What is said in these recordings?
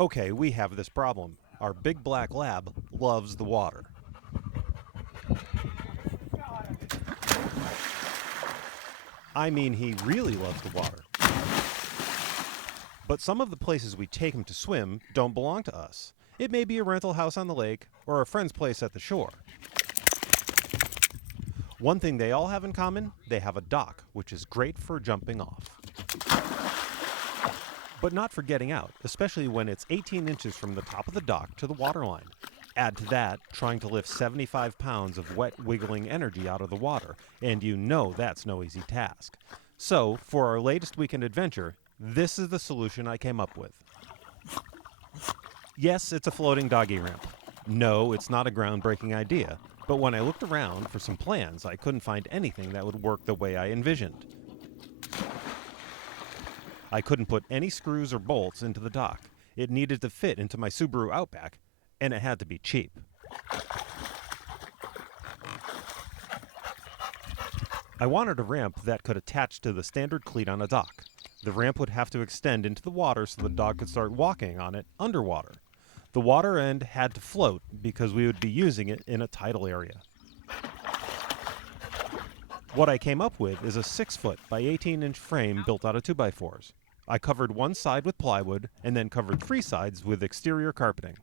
Okay, we have this problem. Our big black lab loves the water. I mean, he really loves the water. But some of the places we take him to swim don't belong to us. It may be a rental house on the lake or a friend's place at the shore. One thing they all have in common, they have a dock, which is great for jumping off. But not for getting out, especially when it's 18 inches from the top of the dock to the waterline. Add to that, trying to lift 75 pounds of wet, wiggling energy out of the water, and you know that's no easy task. So, for our latest weekend adventure, this is the solution I came up with. Yes, it's a floating doggy ramp. No, it's not a groundbreaking idea, but when I looked around for some plans, I couldn't find anything that would work the way I envisioned. I couldn't put any screws or bolts into the dock. It needed to fit into my Subaru Outback, and it had to be cheap. I wanted a ramp that could attach to the standard cleat on a dock. The ramp would have to extend into the water so the dog could start walking on it underwater. The water end had to float because we would be using it in a tidal area. What I came up with is a 6-foot by 18-inch frame built out of 2x4s. I covered one side with plywood and then covered 3 sides with exterior carpeting.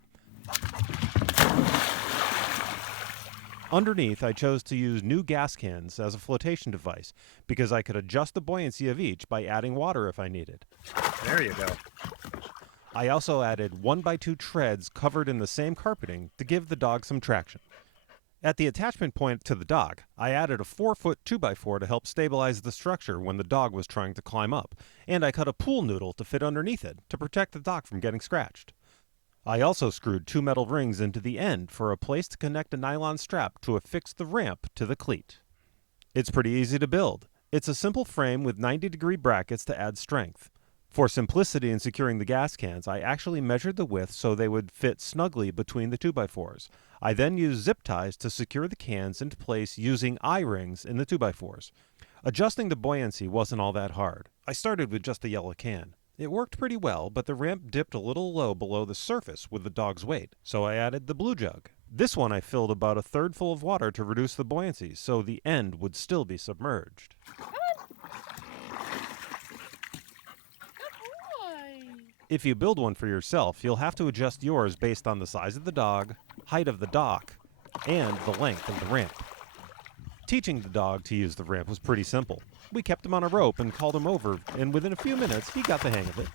Underneath, I chose to use new gas cans as a flotation device because I could adjust the buoyancy of each by adding water if I needed. There you go. I also added 1x2 treads covered in the same carpeting to give the dog some traction. At the attachment point to the dock, I added a 4-foot 2x4 to help stabilize the structure when the dog was trying to climb up, and I cut a pool noodle to fit underneath it to protect the dock from getting scratched. I also screwed 2 metal rings into the end for a place to connect a nylon strap to affix the ramp to the cleat. It's pretty easy to build. It's a simple frame with 90-degree brackets to add strength. For simplicity in securing the gas cans, I actually measured the width so they would fit snugly between the 2x4s. I then used zip ties to secure the cans into place using I-rings in the 2x4s. Adjusting the buoyancy wasn't all that hard. I started with just a yellow can. It worked pretty well, but the ramp dipped a little low below the surface with the dog's weight, so I added the blue jug. This one I filled about a third full of water to reduce the buoyancy, so the end would still be submerged. If you build one for yourself, you'll have to adjust yours based on the size of the dog, height of the dock, and the length of the ramp. Teaching the dog to use the ramp was pretty simple. We kept him on a rope and called him over, and within a few minutes, he got the hang of it.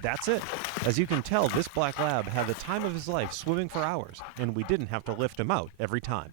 That's it. As you can tell, this black lab had the time of his life swimming for hours, and we didn't have to lift him out every time.